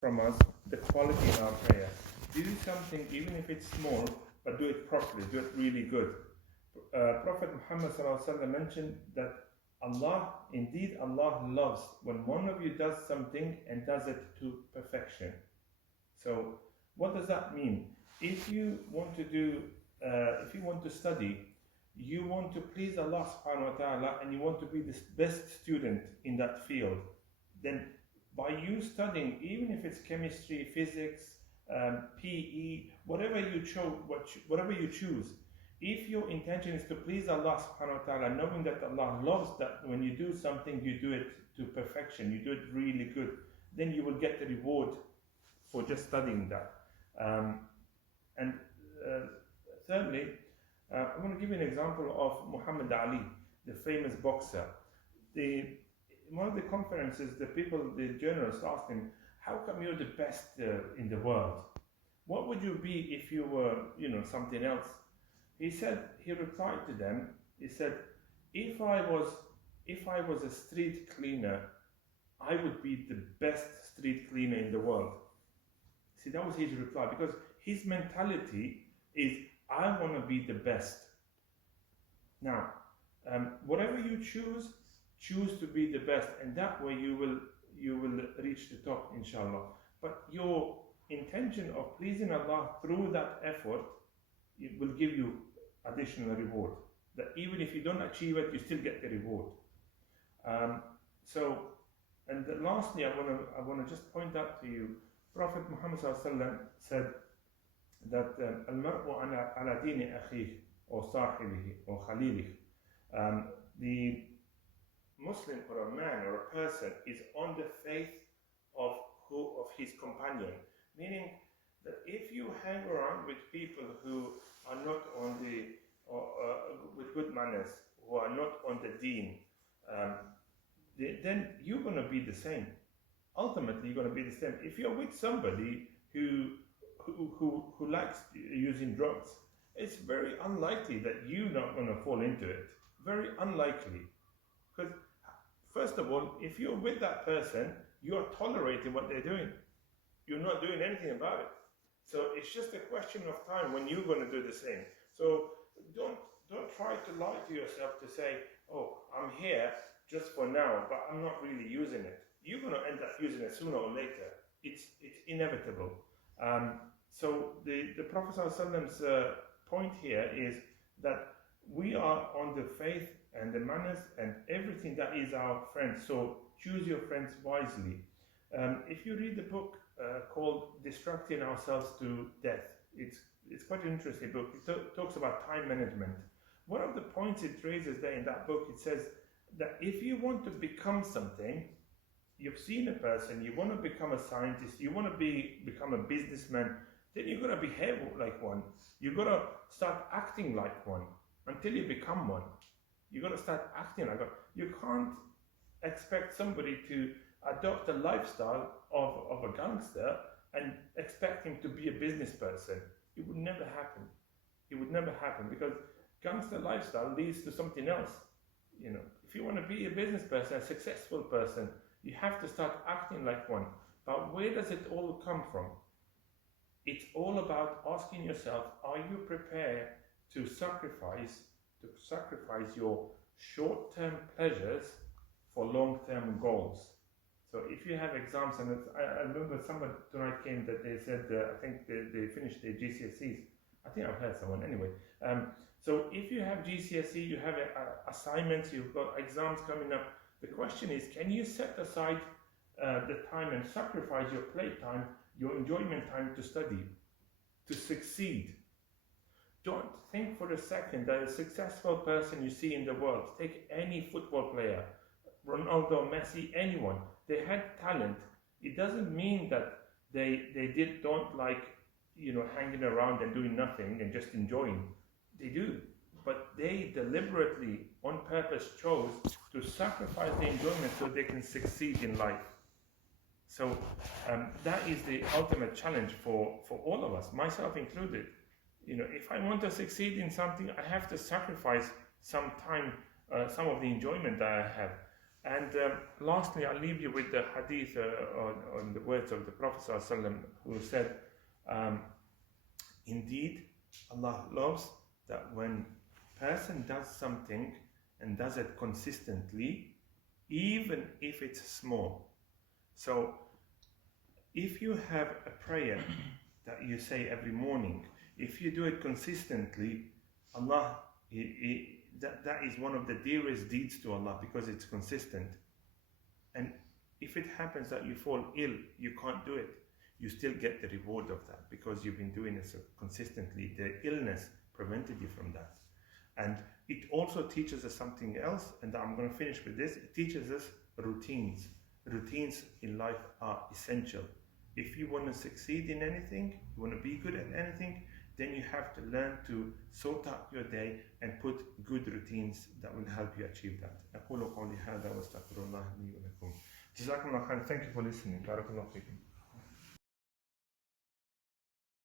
from us the quality in our prayer. Do something, even if it's small, but do it properly, do it really good. Prophet Muhammad mentioned that indeed Allah loves when one of you does something and does it to perfection. So what does that mean? If you want to study, you want to please Allah subhanahu wa ta'ala, and you want to be the best student in that field, then by you studying, even if it's chemistry, physics, PE, whatever you choose, if your intention is to please Allah subhanahu wa ta'ala, knowing that Allah loves that when you do something, you do it to perfection, you do it really good, then you will get the reward for just studying that. Thirdly, I'm going to give you an example of Muhammad Ali, the famous boxer. In one of the conferences, the journalist asked him, how come you're the best in the world? What would you be if you were, something else? He replied to them, he said, if I was a street cleaner, I would be the best street cleaner in the world. See, that was his reply, because his mentality is, I want to be the best. Now, whatever you choose to be the best, and that way you will reach the top, inshallah. But your intention of pleasing Allah through that effort, it will give you additional reward. That even if you don't achieve it, you still get the reward. Lastly, I want to just point out to you, Prophet Muhammad said that al-mar'u ala dini akhihi or sahibihi or khalilihi. The Muslim or a man or a person is on the faith of his companion, meaning that if you hang around with people who are not with good manners, who are not on the deen, then you're going to be the same. Ultimately, you're going to be the same. If you're with somebody who likes using drugs, it's very unlikely that you're not going to fall into it. Very unlikely. Because first of all, if you're with that person, you're tolerating what they're doing. You're not doing anything about it. So it's just a question of time when you're going to do the same. So don't try to lie to yourself to say, oh, I'm here just for now, but I'm not really using it. You're going to end up using it sooner or later. It's inevitable. So the Prophet ﷺ's point here is that we are on the faith and the manners and everything that is our friends. So choose your friends wisely. If you read the book called Distracting Ourselves to Death, it's quite an interesting book. It talks about time management. One of the points it raises there in that book, it says that if you want to become something, you've seen a person, you want to become a scientist, you want to become a businessman, then you've got to behave like one. You've got to start acting like one until you become one. You've got to start acting like one. You can't expect somebody to adopt a lifestyle of a gangster and expect him to be a business person. It would never happen. It would never happen, because gangster lifestyle leads to something else. If you want to be a business person, a successful person, you have to start acting like one. But where does it all come from? It's all about asking yourself, are you prepared to sacrifice your short-term pleasures for long-term goals? So if you have exams, and I remember someone tonight came that they said, I think they finished their GCSEs. I think I've heard someone anyway. So if you have GCSE, you have assignments, you've got exams coming up, the question is, can you set aside the time and sacrifice your playtime, your enjoyment time to study, to succeed? Don't think for a second that a successful person you see in the world, take any football player, Ronaldo, Messi, anyone, they had talent. It doesn't mean that they don't like, hanging around and doing nothing and just enjoying. They do. But they deliberately, on purpose, chose to sacrifice the enjoyment so they can succeed in life. So that is the ultimate challenge for all of us, myself included. If I want to succeed in something, I have to sacrifice some time, some of the enjoyment that I have. And lastly, I'll leave you with the hadith on the words of the Prophet ﷺ, who said, indeed, Allah loves that when a person does something and does it consistently, even if it's small. So, if you have a prayer that you say every morning, if you do it consistently, Allah, that is one of the dearest deeds to Allah because it's consistent. And if it happens that you fall ill, you can't do it, you still get the reward of that because you've been doing it so consistently. The illness prevented you from that. And it also teaches us something else, and I'm going to finish with this. It teaches us routines. Routines in life are essential. If you want to succeed in anything, you want to be good at anything, then you have to learn to sort out your day and put good routines that will help you achieve that. أقول قولي هذا واستغفر الله لي ولكم. جزاكم الله خير. Thank you for listening. بارك الله فيكم.